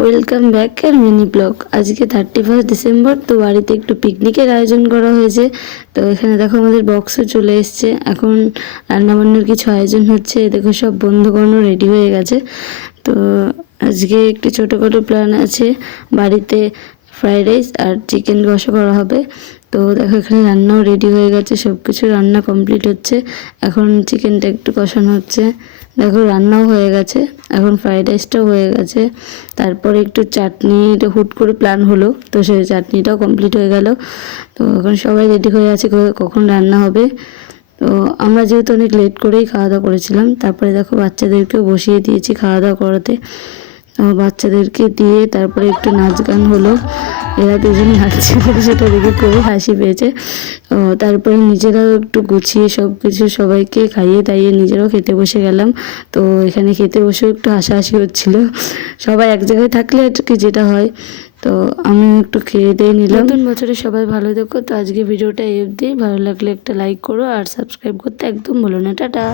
Welcome back আর mini blog. আজকে 31 December, তো বাড়িতে একটু পিকনিকের আয়োজন করা হয়েছে। তো এখানে দেখো আমাদের বক্সও চলে এসছে, এখন রান্নাবান্নার কিছু আয়োজন হচ্ছে। দেখো সব বন্ধুগণও রেডি হয়ে গেছে। তো আজকে একটি ছোটোখাটো প্ল্যান আছে, বাড়িতে ফ্রাইড রাইস আর চিকেন কষা করা হবে। তো দেখো এখানে রান্নাও রেডি হয়ে গেছে, সব কিছু রান্না কমপ্লিট হচ্ছে। এখন চিকেনটা একটু কষানো হচ্ছে। দেখো রান্নাও হয়ে গেছে, এখন ফ্রাইড রাইসটাও হয়ে গেছে। তারপরে একটু চাটনিটা হুট করে প্ল্যান হলো, তো সেই চাটনিটাও কমপ্লিট হয়ে গেল। তো এখন সবাই রেডি হয়ে আছে কখন রান্না হবে। তো আমরা যেহেতু অনেক লেট করেই খাওয়া দাওয়া করেছিলাম, তারপরে দেখো বাচ্চাদেরকেও বসিয়ে দিয়েছি খাওয়া দাওয়া করাতে। বাচ্চাদেরকে দিয়ে তারপরে একটু নাচ গান হলো, এরা দুজন নাচছিল, সেটা দেখে খুবই হাসি পেয়েছে। তারপরে নিজেরাও একটু গুছিয়ে সব কিছু সবাইকে খাইয়ে দাইয়ে নিজেরাও খেতে বসে গেলাম। তো এখানে খেতে বসেও একটু হাসাহাসি হচ্ছিলো, সবাই এক জায়গায় থাকলে আর কি যেটা হয়। তো আমি একটু খেয়ে দিয়ে নিলাম। নতুন বছরে সবাই ভালো দেখো। তো আজকে ভিডিওটা এই অবধি, ভালো লাগলে একটা লাইক করো আর সাবস্ক্রাইব করতে একদম ভুলো না। টাটা।